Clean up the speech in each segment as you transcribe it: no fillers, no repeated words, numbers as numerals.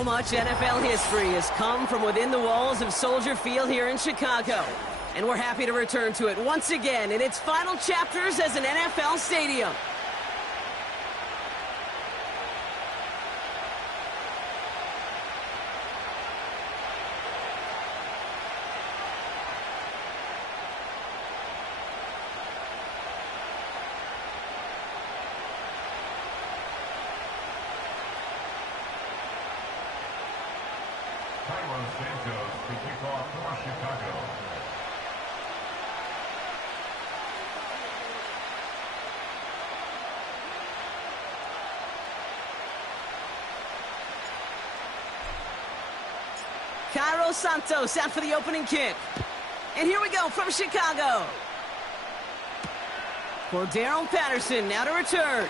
So much NFL history has come from within the walls of Soldier Field here in Chicago. And we're happy to return to it once again in its final chapters as an NFL stadium. To kick off for Chicago. Cairo Santos out for the opening kick. And here we go from Chicago. Cordero Patterson now to return.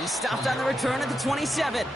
He stopped on the return at the 27.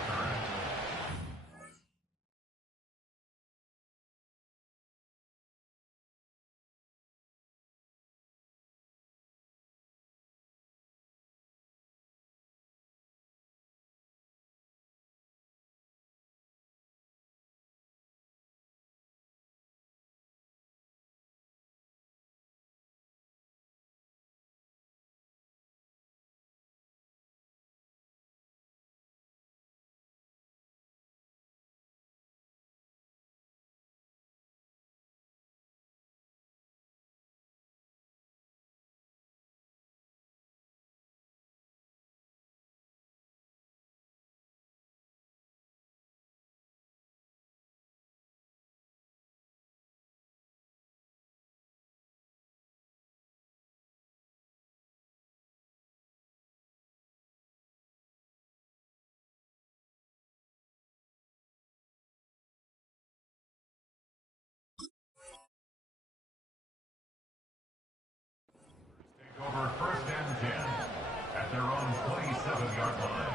Over first and 10 at their own 27-yard line.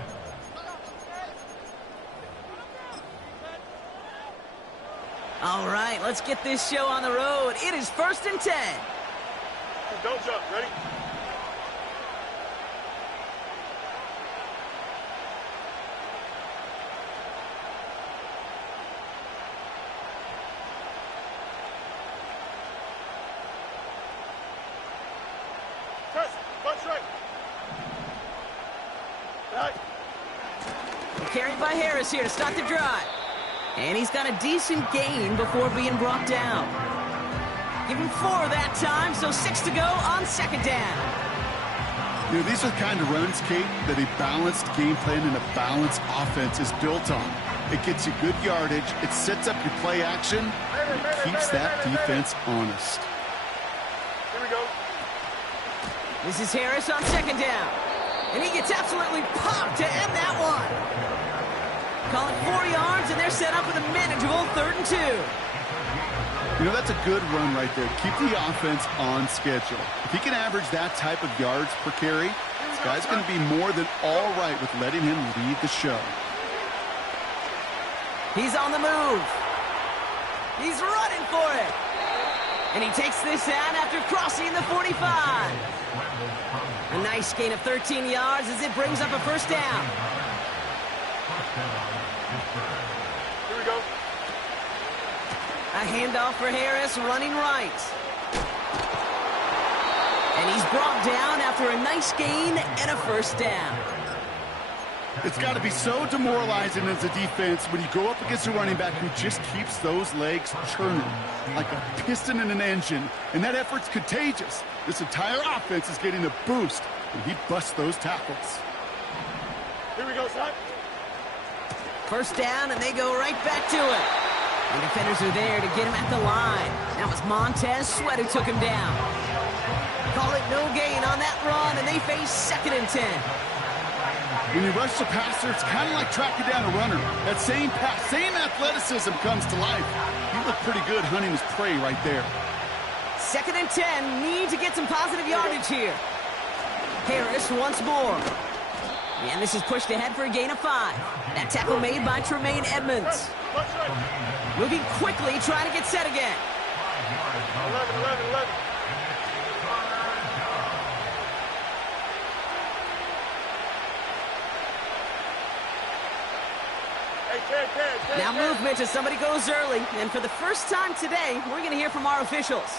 All right, let's get this show on the road. It is first and 10. Don't jump. Ready? Carried by Harris here to start the drive. And he's got a decent gain before being brought down. Give him 4 that time, so 6 to go on second down. You know, these are the kind of runs, Kate, that a balanced game plan and a balanced offense is built on. It gets you good yardage, it sets up your play action, and it keeps that defense honest. Here we go. This is Harris on second down. And he gets absolutely popped to end that one. Call it 4 yards, and they're set up with a manageable 3rd and 2. You know, that's a good run right there. Keep the offense on schedule. If he can average that type of yards per carry, this guy's going to be more than all right with letting him lead the show. He's on the move. He's running for it. And he takes this out after crossing the 45. A nice gain of 13 yards as it brings up a first down. Here we go. A handoff for Harris, running right. And he's brought down after a nice gain and a first down. It's got to be so demoralizing as a defense when you go up against a running back who just keeps those legs churning like a piston in an engine, and that effort's contagious. This entire offense is getting a boost when he busts those tackles. Here we go, son. First down, and they go right back to it. The defenders are there to get him at the line. That was Montez Sweat who took him down. Call it no gain on that run, and they face 2nd and 10. When you rush the passer, it's kind of like tracking down a runner. That same pass, same athleticism comes to life. He looked pretty good hunting his prey right there. 2nd and 10, need to get some positive yardage here. Harris once more. And this is pushed ahead for a gain of 5. That tackle made by Tremaine Edmonds. Moving quickly, trying to get set again. 11. Now movement as somebody goes early. And for the first time today, we're going to hear from our officials.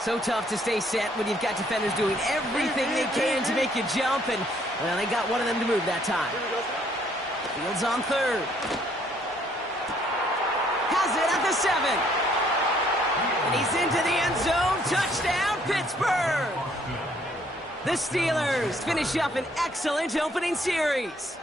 So tough to stay set when you've got defenders doing everything they can to make you jump. And, well, they got one of them to move that time. Fields on third. Has it at the 7. And he's into the end zone. Touchdown, Pittsburgh! The Steelers finish up an excellent opening series.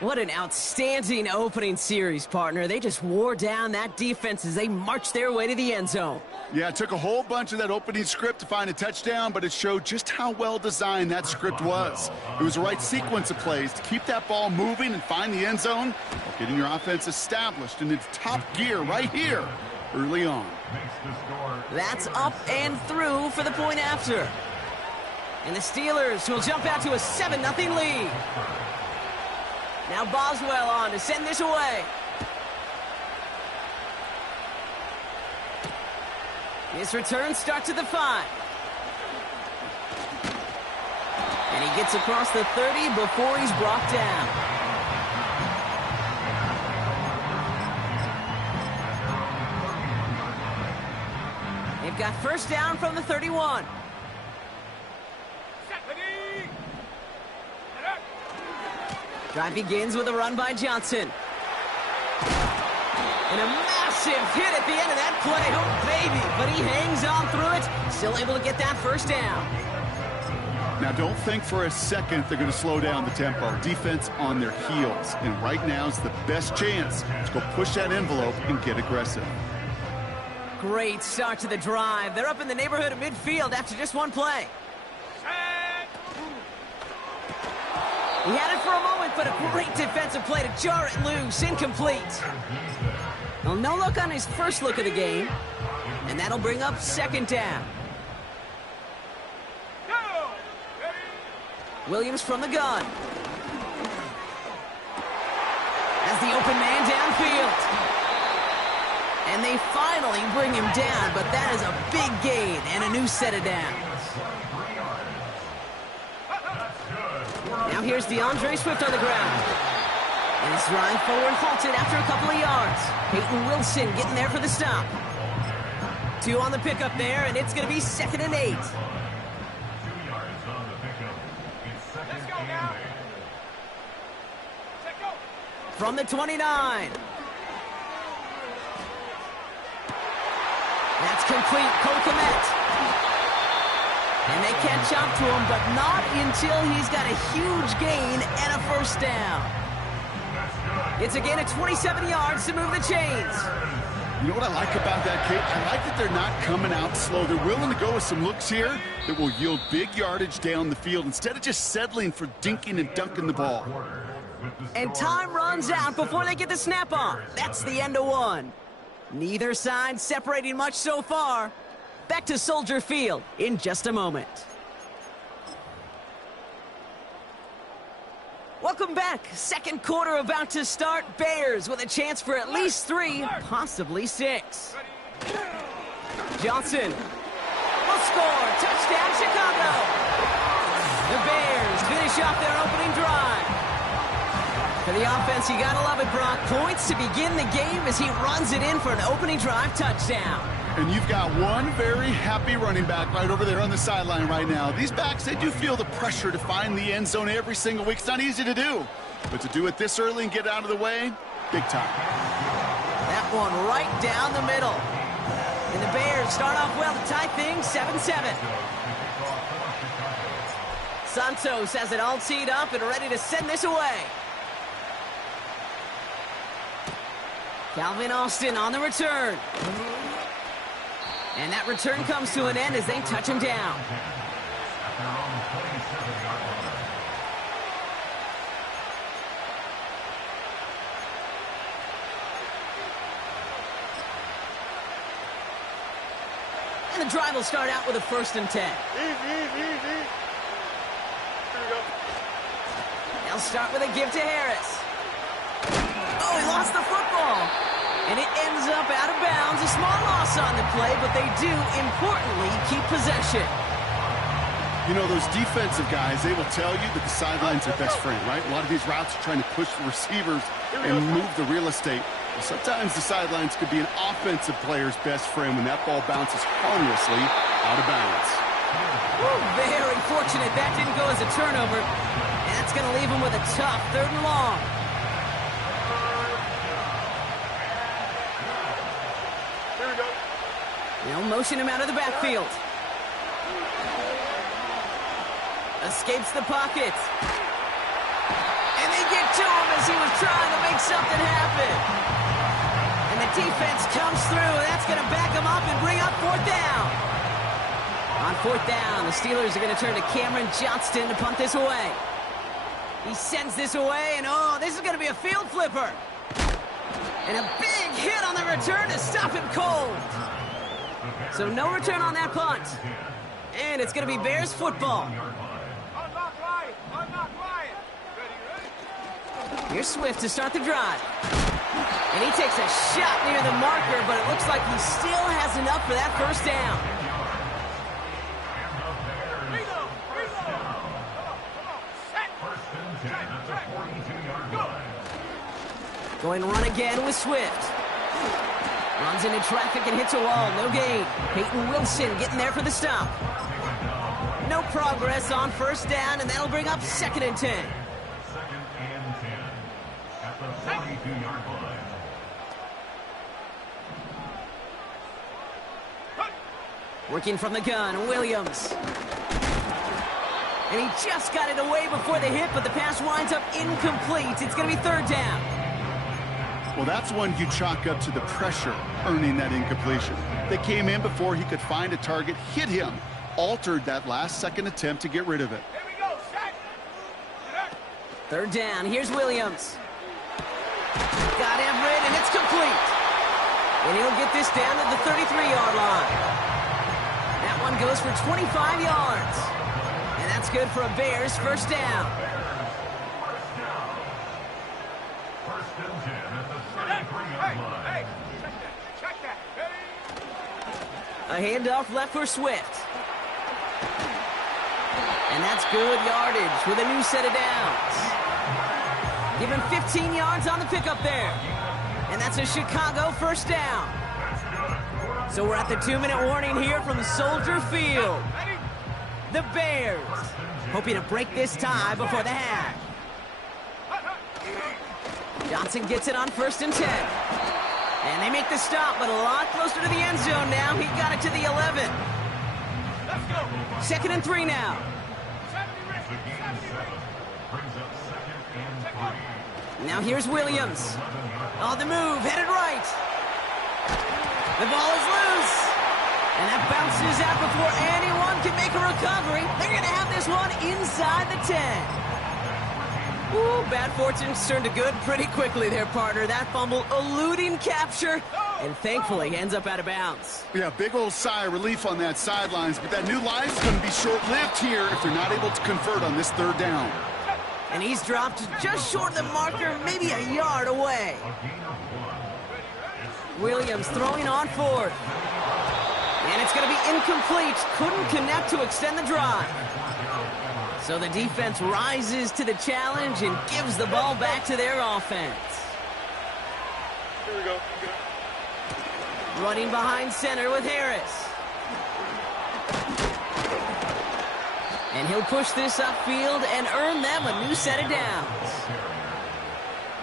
What an outstanding opening series, partner. They just wore down that defense as they marched their way to the end zone. Yeah, it took a whole bunch of that opening script to find a touchdown, but it showed just how well designed that script was. It was the right sequence of plays to keep that ball moving and find the end zone while getting your offense established in its top gear right here early on. That's up and through for the point after. And the Steelers will jump out to a 7-0 lead. Now Boswell on to send this away. His return starts at the 5. And he gets across the 30 before he's brought down. They've got first down from the 31. Drive begins with a run by Johnson. And a massive hit at the end of that play. Oh, baby. But he hangs on through it. Still able to get that first down. Now, don't think for a second they're going to slow down the tempo. Defense on their heels. And right now is the best chance to go push that envelope and get aggressive. Great start to the drive. They're up in the neighborhood of midfield after just one play. He had it for a moment, but a great defensive play to jar it loose. Incomplete. Well, no look on his first look of the game. And that'll bring up second down. Williams from the gun. As the open man downfield. And they finally bring him down, but that is a big gain and a new set of downs. Now here's DeAndre Swift on the ground. And his drive forward halted after a couple of yards. Peyton Wilson getting there for the stop. 2 on the pickup there, and it's going to be 2nd and 8. 2 yards on the pickup. It's 2nd and 8. From the 29. That's complete. Cole Kmet. And they catch up to him, but not until he's got a huge gain and a first down. It's again at 27 yards to move the chains. You know what I like about that, Kate? I like that they're not coming out slow. They're willing to go with some looks here that will yield big yardage down the field instead of just settling for dinking and dunking the ball. And time runs out before they get the snap on. That's the end of one. Neither side separating much so far. Back to Soldier Field in just a moment. Welcome back. Second quarter about to start. Bears with a chance for at least 3, possibly 6. Johnson will score. Touchdown, Chicago. The Bears finish off their opening drive. For the offense, you gotta love it, Brock. Points to begin the game as he runs it in for an opening drive touchdown. And you've got one very happy running back right over there on the sideline right now. These backs, they do feel the pressure to find the end zone every single week. It's not easy to do. But to do it this early and get out of the way, big time. That one right down the middle. And the Bears start off well to tie things 7-7. Santos has it all teed up and ready to send this away. Calvin Austin on the return. And that return comes to an end as they touch him down. And the drive will start out with a 1st and 10. Easy. Here we go. They'll start with a give to Harris. Oh, he lost the football. And it ends up out of bounds. A small loss on the play, but they do, importantly, keep possession. You know, those defensive guys, they will tell you that the sidelines are best friend, right? A lot of these routes are trying to push the receivers and move the real estate. Sometimes the sidelines could be an offensive player's best friend when that ball bounces harmlessly out of bounds. Ooh, very fortunate that didn't go as a turnover. And that's going to leave him with a tough 3rd and long. Here we go. They'll motion him out of the backfield. Escapes the pocket. And they get to him as he was trying to make something happen. And the defense comes through. That's going to back him up and bring up 4th down. On 4th down, the Steelers are going to turn to Cameron Johnston to punt this away. He sends this away, and oh, this is going to be a field flipper. And a big hit on the return to stop him cold. So no return on that punt. And it's going to be Bears football. Here's Swift to start the drive. And he takes a shot near the marker, but it looks like he still has enough for that 1st down. Going to run again with Swift. Runs into traffic and hits a wall. No gain. Peyton Wilson getting there for the stop. No progress on 1st down, and that'll bring up 2nd and 10. 2nd and 10 at the 42-yard line. Working from the gun, Williams. And he just got it away before the hit, but the pass winds up incomplete. It's going to be 3rd down. Well, that's one you chalk up to the pressure earning that incompletion. They came in before he could find a target, hit him, altered that last-second attempt to get rid of it. Here we go, set. 3rd down, here's Williams. Got Everett, and it's complete. And he'll get this down to the 33-yard line. That one goes for 25 yards. And that's good for a Bears 1st down. A handoff left for Swift. And that's good yardage with a new set of downs. Give him 15 yards on the pickup there. And that's a Chicago 1st down. So we're at the 2-minute warning here from Soldier Field. The Bears hoping to break this tie before the half. Johnson gets it on 1st and 10. And they make the stop, but a lot closer to the end zone now. He got it to the 11. 2nd and 3 now. Now here's Williams. On the move, headed right. The ball is loose. And that bounces out before anyone can make a recovery. They're going to have this one inside the 10. Ooh, bad fortunes turned to good pretty quickly there, partner. That fumble eluding capture, and thankfully ends up out of bounds. Yeah, big old sigh of relief on that sidelines, but that new life's going to be short-lived here if they're not able to convert on this 3rd down. And he's dropped just short of the marker, maybe a yard away. Williams throwing on 4th. And it's going to be incomplete. Couldn't connect to extend the drive. So the defense rises to the challenge and gives the ball back to their offense. Here we go. Running behind center with Harris. And he'll push this upfield and earn them a new set of downs.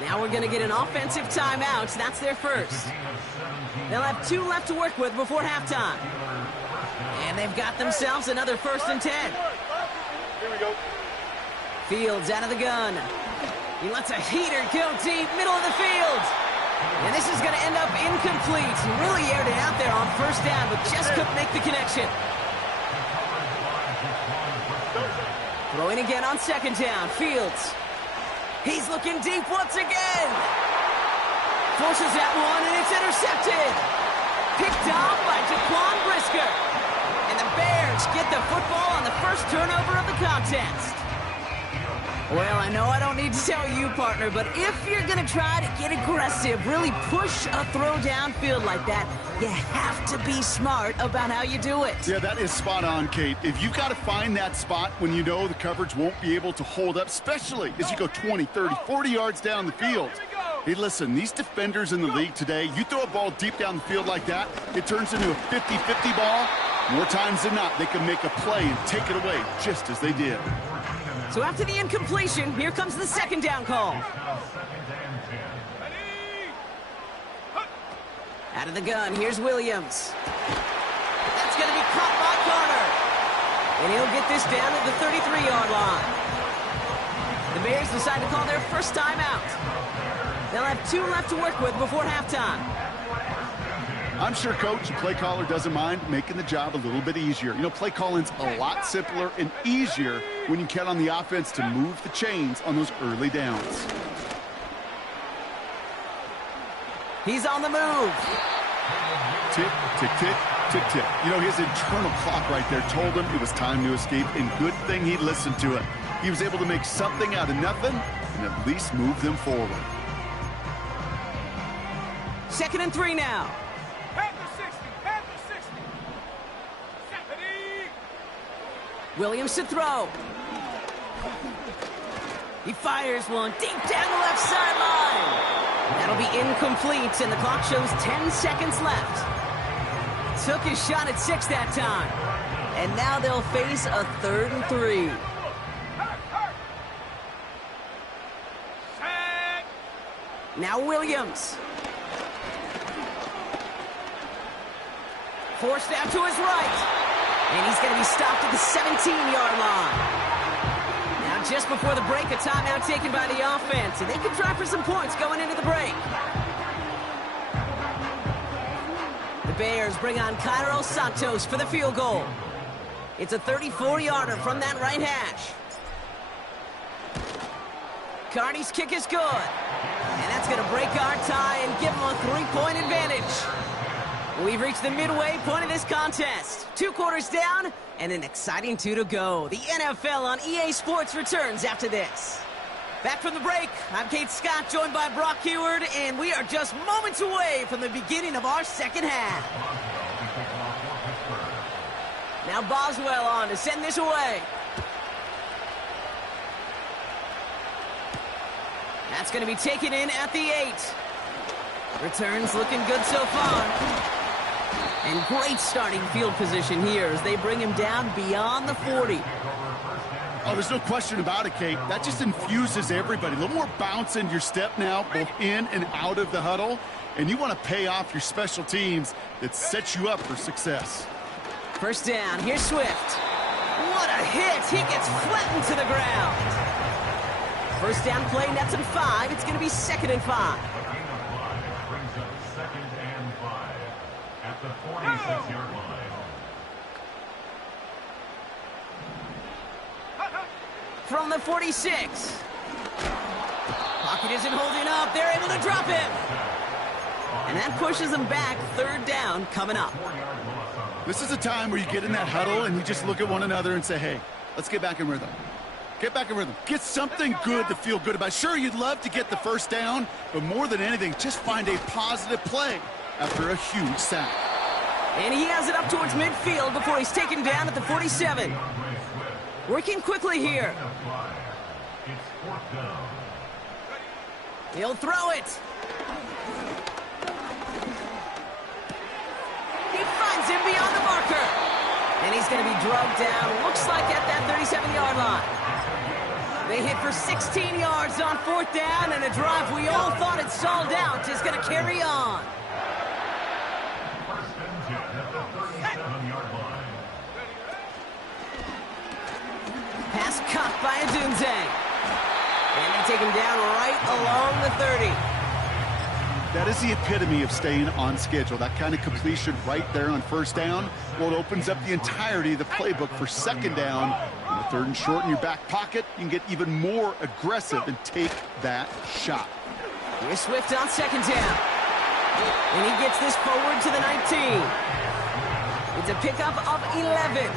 Now we're going to get an offensive timeout. That's their 1st. They'll have 2 left to work with before halftime. And they've got themselves another 1st and 10. Here we go. Fields out of the gun. He lets a heater go deep, middle of the field. And this is going to end up incomplete. He really aired it out there on 1st down, but just couldn't make the connection. Throwing again on 2nd down. Fields. He's looking deep once again. Forces that one, and it's intercepted. Picked off by Jaquan Brisker. And the Bears get the football on the 1st turnover of the contest. Well, I know I don't need to tell you, partner, but if you're going to try to get aggressive, really push a throw downfield like that, you have to be smart about how you do it. Yeah, that is spot on, Kate. If you've got to find that spot when you know the coverage won't be able to hold up, especially as you go 20, 30, 40 yards down the field. Hey, listen, these defenders in the league today, you throw a ball deep down the field like that, it turns into a 50-50 ball. More times than not, they can make a play and take it away just as they did. So after the incompletion, here comes the second down call. Out of the gun, here's Williams. That's going to be caught by Carter. And he'll get this down at the 33-yard line. The Bears decide to call their first timeout. They'll have 2 left to work with before halftime. I'm sure coach and play caller doesn't mind making the job a little bit easier. You know, play calling's a lot simpler and easier when you count on the offense to move the chains on those early downs. He's on the move. Tick, tick, tick, tick, tick. You know, his internal clock right there told him it was time to escape, and good thing he listened to it. He was able to make something out of nothing and at least move them forward. 2nd and 3 now. Williams to throw. He fires one deep down the left sideline. That'll be incomplete, and the clock shows 10 seconds left. Took his shot at 6 that time. And now they'll face a 3rd and 3. Now Williams. Forced out to his right. And he's going to be stopped at the 17-yard line. Now, just before the break, a timeout taken by the offense. And they can try for some points going into the break. The Bears bring on Cairo Santos for the field goal. It's a 34-yarder from that right hash. Carney's kick is good. And that's going to break our tie and give them a 3-point advantage. We've reached the midway point of this contest. 2 quarters down and an exciting 2 to go. The NFL on EA Sports returns after this. Back from the break, I'm Kate Scott, joined by Brock Heward, and we are just moments away from the beginning of our second half. Now Boswell on to send this away. That's going to be taken in at the 8. Returns looking good so far. And great starting field position here as they bring him down beyond the 40. Oh, there's no question about it, Kate. That just infuses everybody. A little more bounce in your step now, both in and out of the huddle. And you want to pay off your special teams that sets you up for success. First down, here's Swift. What a hit! He gets flattened to the ground. First down play, nets him 5. It's going to be 2nd and 5. The 46-yard line. From the 46. Pocket isn't holding up. They're able to drop him. And that pushes them back. 3rd down coming up. This is a time where you get in that huddle and you just look at one another and say, hey, let's get back in rhythm. Get back in rhythm. Get something good to feel good about. Sure, you'd love to get the first down, but more than anything, just find a positive play after a huge sack. And he has it up towards midfield before he's taken down at the 47. Working quickly here. He'll throw it. He finds him beyond the marker. And he's going to be drugged down, looks like at that 37-yard line. They hit for 16 yards on 4th down, and a drive we all thought had stalled out is going to carry on. Pass caught by Adunze. And they take him down right along the 30. That is the epitome of staying on schedule. That kind of completion right there on 1st down. Well, it opens up the entirety of the playbook for 2nd down. In the 3rd and short in your back pocket, you can get even more aggressive and take that shot. Here's Swift on 2nd down. And he gets this forward to the 19. It's a pickup of 11.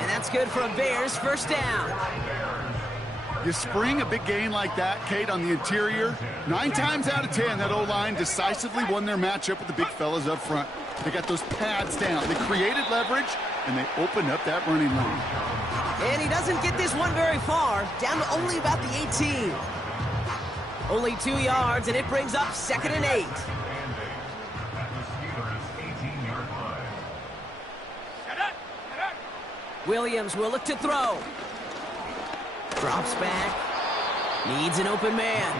And that's good for a Bears 1st down. You spring a big game like that, Kate, on the interior, 9 times out of 10, that O-line decisively won their matchup with the big fellas up front. They got those pads down. They created leverage, and they opened up that running lane. And he doesn't get this one very far, down to only about the 18. Only 2 yards, and it brings up 2nd and 8. Williams will look to throw. Drops back. Needs an open man.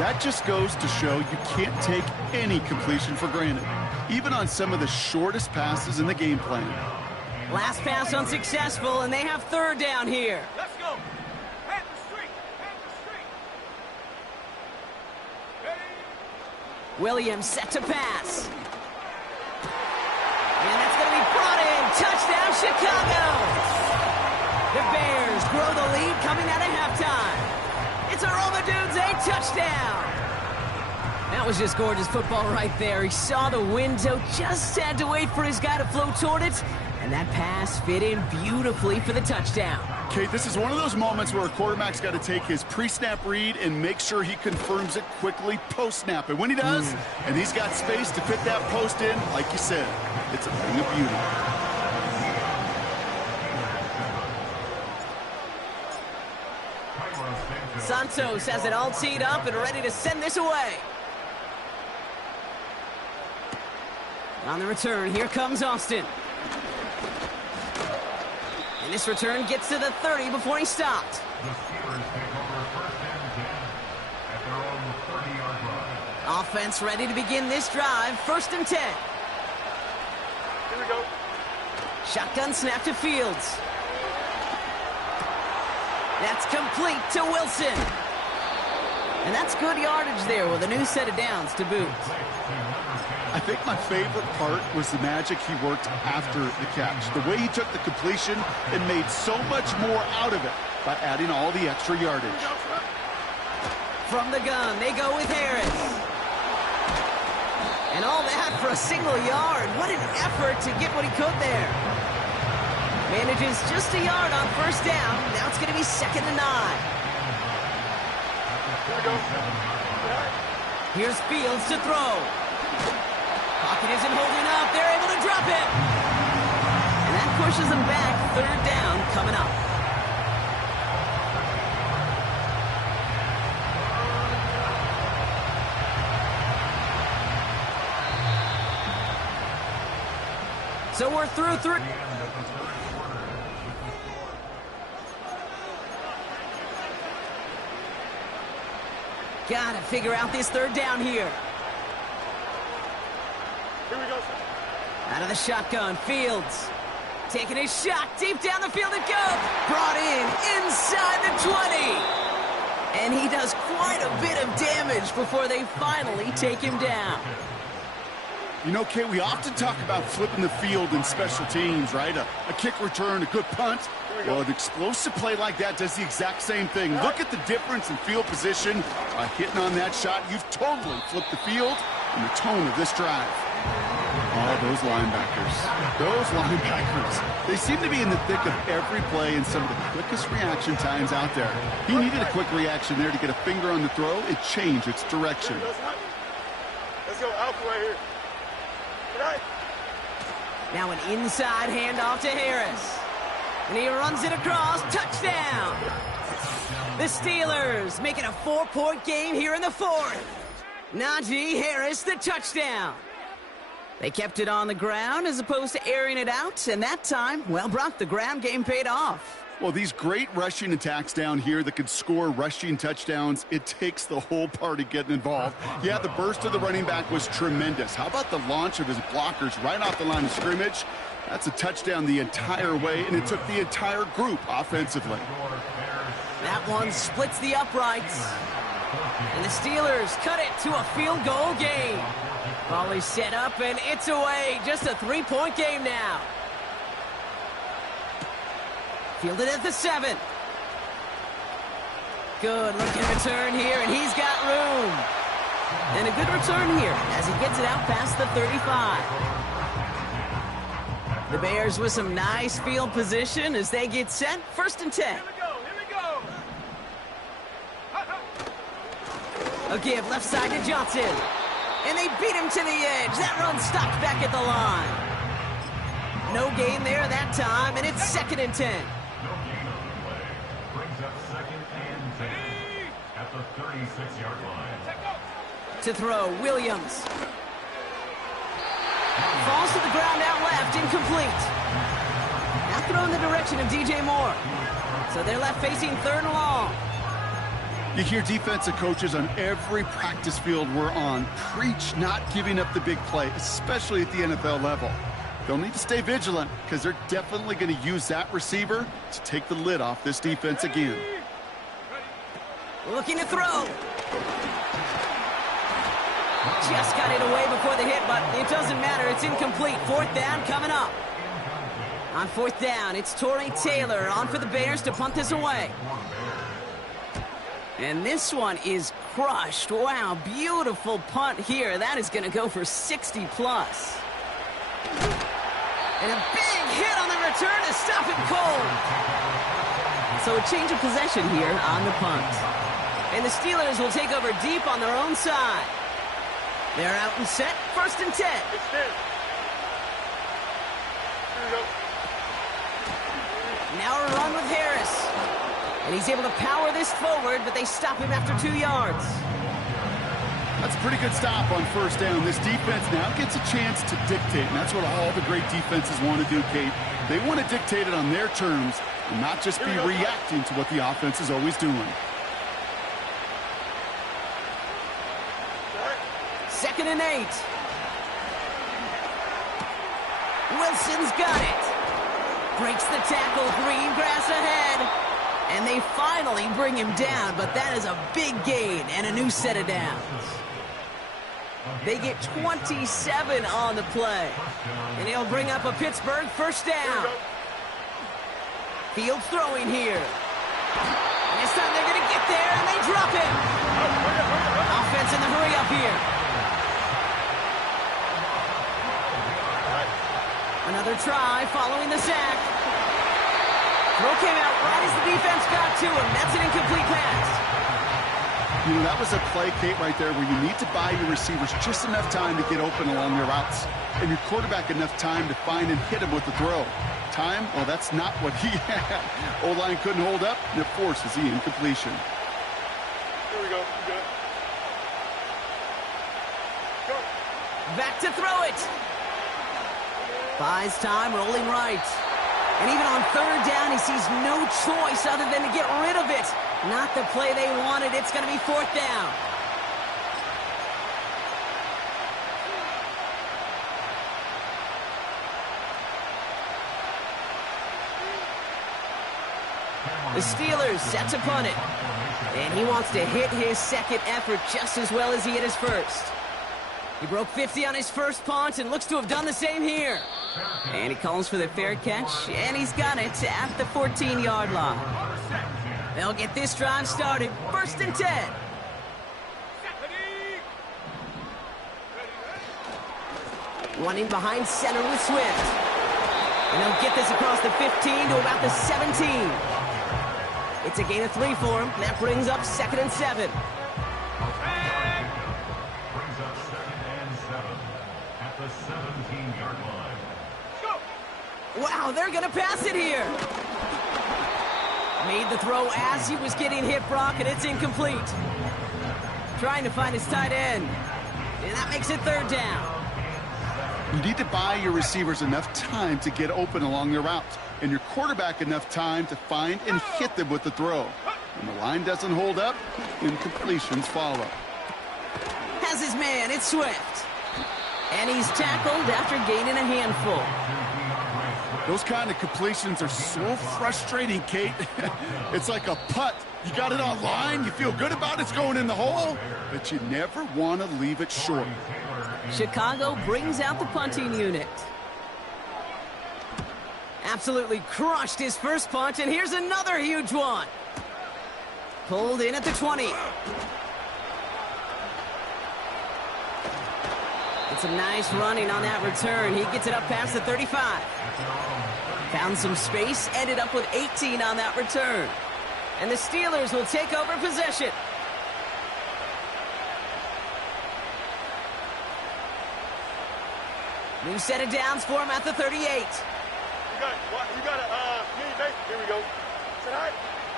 That just goes to show you can't take any completion for granted, even on some of the shortest passes in the game plan. Last pass unsuccessful, and they have 3rd down here. Let's go. Head the street. Head the street. Williams set to pass. And that's going to be brought in. Touchdown, Chicago! The Bears grow the lead coming out of halftime. It's a Roma Dudes, a touchdown! That was just gorgeous football right there. He saw the window, just had to wait for his guy to flow toward it, and that pass fit in beautifully for the touchdown. Kate, this is one of those moments where a quarterback's got to take his pre-snap read and make sure he confirms it quickly post-snap. And when he does, and he's got space to fit that post in, like you said, it's a thing of beauty. Santos has it all teed up and ready to send this away. On the return, here comes Austin. And this return gets to the 30 before he stopped. The Steelers take over 1st and 10 at their own 30-yard line. Offense ready to begin this drive. 1st and 10. Here we go. Shotgun snap to Fields. That's complete to Wilson. And that's good yardage there with a new set of downs to boot. I think my favorite part was the magic he worked after the catch. The way he took the completion and made so much more out of it by adding all the extra yardage. From the gun, they go with Harris. And all that for a single yard. What an effort to get what he could there. Manages just a yard on 1st down. Now it's going to be 2nd and 9. Here we go. Here's Fields to throw. Pocket isn't holding up. They're able to drop it. And that pushes them back. 3rd down coming up. So we're through. Gotta figure out this 3rd down here. Here we go. Out of the shotgun, Fields. Taking his shot deep down the field it goes. Brought in inside the 20. And he does quite a bit of damage before they finally take him down. You know, Kate, we often talk about flipping the field in special teams, right? A kick return, a good punt. Well, an explosive play like that does the exact same thing. Look at the difference in field position. By hitting on that shot, you've totally flipped the field and the tone of this drive. Oh, those linebackers. They seem to be in the thick of every play and some of the quickest reaction times out there. He needed a quick reaction there to get a finger on the throw. It changed its direction. Let's go. Alpha right here. Right. Now an inside handoff to Harris. And he runs it across. Touchdown! The Steelers make it a 4-point game here in the 4th. Najee Harris, the touchdown. They kept it on the ground as opposed to airing it out. And that time, well, Brock, the ground game paid off. Well, these great rushing attacks down here that could score rushing touchdowns, it takes the whole party getting involved. Yeah, the burst of the running back was tremendous. How about the launch of his blockers right off the line of scrimmage? That's a touchdown the entire way, and it took the entire group offensively. That one splits the uprights. And the Steelers cut it to a field goal game. Ball is set up, and it's away. Just a 3-point game now. Fielded at the 7. Good looking return here, and he's got room. And a good return here as he gets it out past the 35. The Bears with some nice field position as they get set. 1st and 10. Here we go. Here we go. A give left side to Johnson. And they beat him to the edge. That run stopped back at the line. No gain there that time, and it's 2nd and 10. No gain on the play. Brings up 2nd and 10 at the 36-yard line. To throw, Williams. Falls to the ground out left, incomplete. Now throw in the direction of DJ Moore. So they're left facing 3rd and long. You hear defensive coaches on every practice field we're on preach not giving up the big play, especially at the NFL level. They'll need to stay vigilant because they're definitely going to use that receiver to take the lid off this defense again. Looking to throw. Just got it away before the hit, but it doesn't matter. It's incomplete. 4th down coming up. On 4th down, it's Torrey Taylor on for the Bears to punt this away. And this one is crushed. Wow, beautiful punt here. That is going to go for 60 plus. And a big hit on the return to stop it cold. So a change of possession here on the punt. And the Steelers will take over deep on their own side. They're out and set, 1st and 10. It's 10. Here we go. Now a run with Harris. And he's able to power this forward, but they stop him after 2 yards. That's a pretty good stop on 1st down. This defense now gets a chance to dictate, and that's what all the great defenses want to do, Kate. They want to dictate it on their terms and not just be reacting to what the offense is always doing. 2nd and 8. Wilson's got it. Breaks the tackle, green grass ahead. And they finally bring him down, but that is a big gain and a new set of downs. They get 27 on the play. And he'll bring up a Pittsburgh 1st down. Fields throwing here. And this time they're going to get there, and they drop him. Offense in the hurry up here. Another try following the sack. Throw came out right as the defense got to him. That's an incomplete pass. You know, that was a play, Kate, right there where you need to buy your receivers just enough time to get open along their routes, and your quarterback enough time to find and hit him with the throw. Time? Well, that's not what he had. O-line couldn't hold up, and it forces the incompletion. Here we go. Good. Go. Back to throw it. Buys time, rolling right. And even on 3rd down, he sees no choice other than to get rid of it. Not the play they wanted. It's going to be 4th down. The Steelers set to punt it. And he wants to hit his 2nd effort just as well as he hit his 1st. He broke 50 on his 1st punt and looks to have done the same here. And he calls for the fair catch, and he's got it at the 14-yard line. They'll get this drive started, 1st and 10. Running behind center with Swift. And they'll get this across the 15 to about the 17. It's a gain of 3 for him. That brings up 2nd and 7. Brings up 2nd and 7 at the 17-yard line. Wow, they're going to pass it here. Made the throw as he was getting hit, Brock, and it's incomplete. Trying to find his tight end. And that makes it 3rd down. You need to buy your receivers enough time to get open along their route, and your quarterback enough time to find and hit them with the throw. When the line doesn't hold up, incompletions follow. Has his man, it's Swift. And he's tackled after gaining a handful. Those kind of completions are so frustrating, Kate. It's like a putt. You got it on line, you feel good about it's going in the hole, but you never want to leave it short. Chicago brings out the punting unit. Absolutely crushed his 1st punt, and here's another huge one. Pulled in at the 20. It's some nice running on that return. He gets it up past the 35. Found some space, ended up with 18 on that return. And the Steelers will take over possession. New set of downs for him at the 38. You got a mini base. Here we go. Say hi.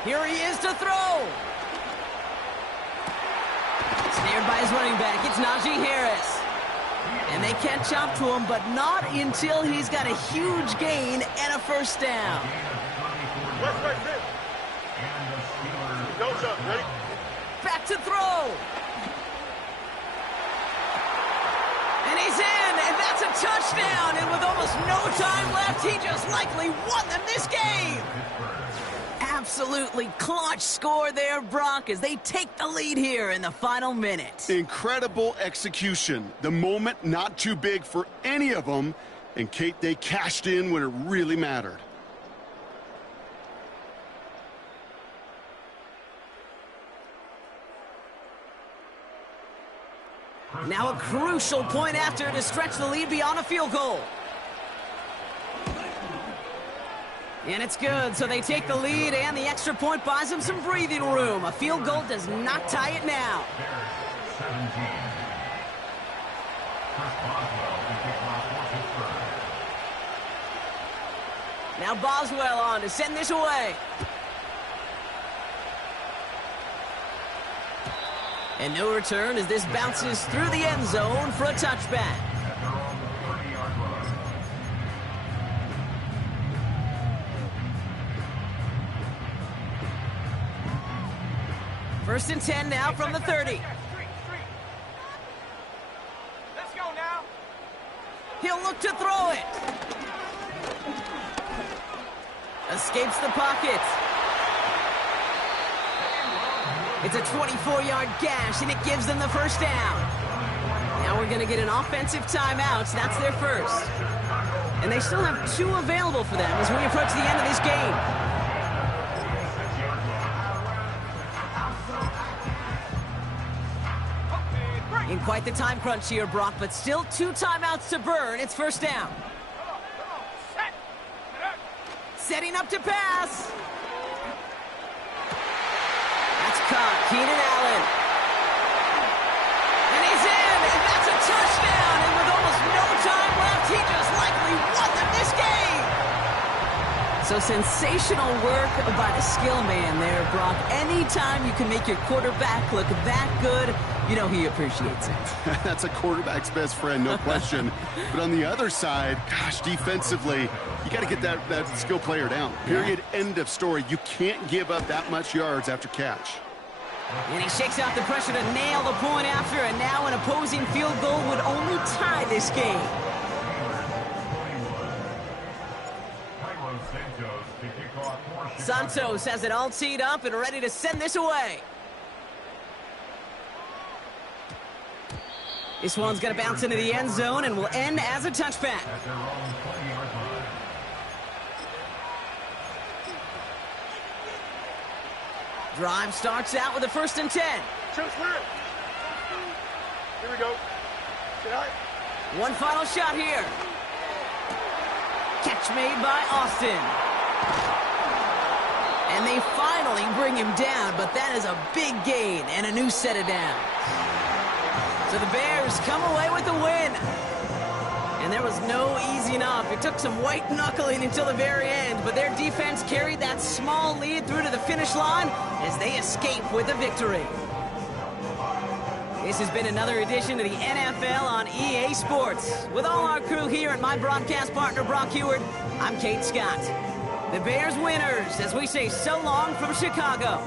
Here he is to throw. Snared by his running back. It's Najee Harris. And they catch up to him, but not until he's got a huge gain and a first down. West, right, sit. Go, jump. Ready? Back to throw. And he's in, and that's a touchdown. And with almost no time left, he just likely won them this game. Absolutely clutch score there, Brock, as they take the lead here in the final minute. Incredible execution. The moment not too big for any of them. And, Kate, they cashed in when it really mattered. Now a crucial point after to stretch the lead beyond a field goal. And it's good, so they take the lead, and the extra point buys them some breathing room. A field goal does not tie it now. Now Boswell on to send this away. And no return as this bounces through the end zone for a touchback. First and 10 now from the 30. Let's go now. He'll look to throw it. Escapes the pocket. It's a 24-yard gash, and it gives them the first down. Now we're going to get an offensive timeout, so that's their first. And they still have 2 available for them as we approach the end of this game. In quite the time crunch here, Brock, but still 2 timeouts to burn. It's first down. Setting up to pass. That's caught. Keenan Allen. And he's in, and that's a touchdown. And with almost no time left, he just likely won them this game. So sensational work by the skill man there, Brock. Anytime you can make your quarterback look that good, you know he appreciates it. That's a quarterback's best friend, no question. But on the other side, gosh, defensively, you got to get that skill player down. Period, end of story. You can't give up that much yards after catch. And he shakes out the pressure to nail the point after, and now an opposing field goal would only tie this game. Santos has it all teed up and ready to send this away. This one's going to bounce into the end zone and will end as a touchback. Drive starts out with a first and 10. Here we go. Say hi. One final shot here. Catch made by Austin. And they finally bring him down, but that is a big gain and a new set of downs. So the Bears come away with the win. And there was no easing up. It took some white knuckling until the very end, but their defense carried that small lead through to the finish line as they escape with a victory. This has been another edition of the NFL on EA Sports. With all our crew here and my broadcast partner, Brock Heward, I'm Kate Scott. The Bears winners as we say so long from Chicago.